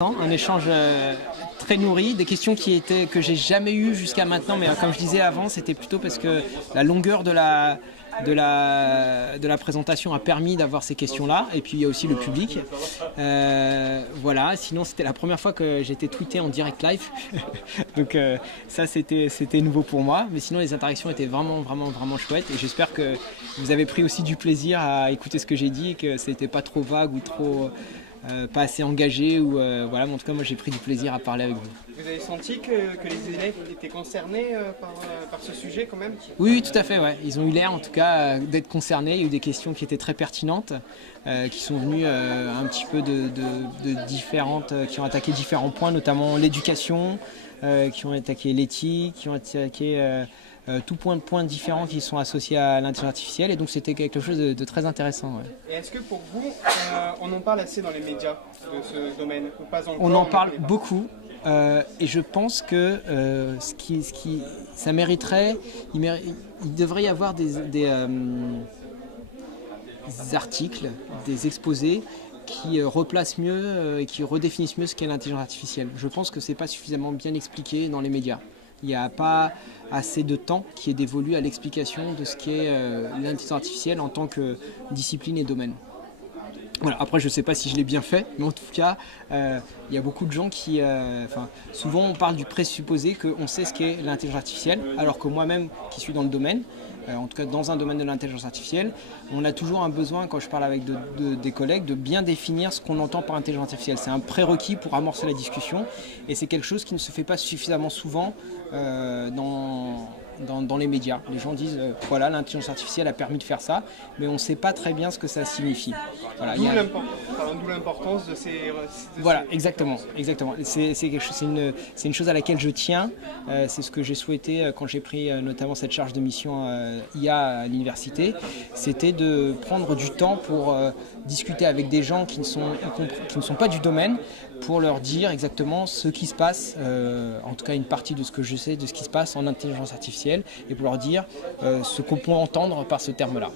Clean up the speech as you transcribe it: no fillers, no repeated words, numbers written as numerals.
Un échange très nourri, des questions que j'ai jamais eues jusqu'à maintenant, mais comme je disais avant, c'était plutôt parce que la longueur de la présentation a permis d'avoir ces questions-là, et puis il y a aussi le public. Voilà, sinon c'était la première fois que j'étais tweeté en direct live, donc ça c'était nouveau pour moi, mais sinon les interactions étaient vraiment chouettes, et j'espère que vous avez pris aussi du plaisir à écouter ce que j'ai dit, et que c'était pas trop vague ou trop... pas assez engagé ou voilà, mais en tout cas moi j'ai pris du plaisir à parler avec vous. Vous avez senti que les élèves étaient concernés par ce sujet quand même? Oui, tout à fait, ouais. Ils ont eu l'air en tout cas d'être concernés. Il y a eu des questions qui étaient très pertinentes, qui sont venues un petit peu de différentes, qui ont attaqué différents points, notamment l'éducation, qui ont attaqué l'éthique, qui ont attaqué tout points différents qui sont associés à l'intelligence artificielle, et donc c'était quelque chose de très intéressant. Ouais. Et est-ce que pour vous, on en parle assez dans les médias de ce domaine ou pas encore? On en parle beaucoup, et je pense que ça mériterait, il devrait y avoir des articles, des exposés qui replacent mieux et qui redéfinissent mieux ce qu'est l'intelligence artificielle. Je pense que ce n'est pas suffisamment bien expliqué dans les médias. Il n'y a pas assez de temps qui est dévolu à l'explication de ce qu'est l'intelligence artificielle en tant que discipline et domaine. Voilà. Après, je ne sais pas si je l'ai bien fait, mais en tout cas, il y a beaucoup de gens qui... souvent, on parle du présupposé qu'on sait ce qu'est l'intelligence artificielle, alors que moi-même, qui suis dans le domaine, en tout cas dans un domaine de l'intelligence artificielle, on a toujours un besoin, quand je parle avec des collègues, de bien définir ce qu'on entend par intelligence artificielle. C'est un prérequis pour amorcer la discussion, et c'est quelque chose qui ne se fait pas suffisamment souvent dans les médias. Les gens disent voilà, l'intelligence artificielle a permis de faire ça, mais on ne sait pas très bien ce que ça signifie. Voilà, D'où l'importance de ces... Voilà, exactement. C'est une chose à laquelle je tiens. C'est ce que j'ai souhaité quand j'ai pris notamment cette charge de mission IA à l'université. C'était de prendre du temps pour discuter avec des gens qui ne sont pas du domaine, pour leur dire exactement ce qui se passe, en tout cas une partie de ce que je sais de ce qui se passe en intelligence artificielle, et pour leur dire ce qu'on peut entendre par ce terme-là.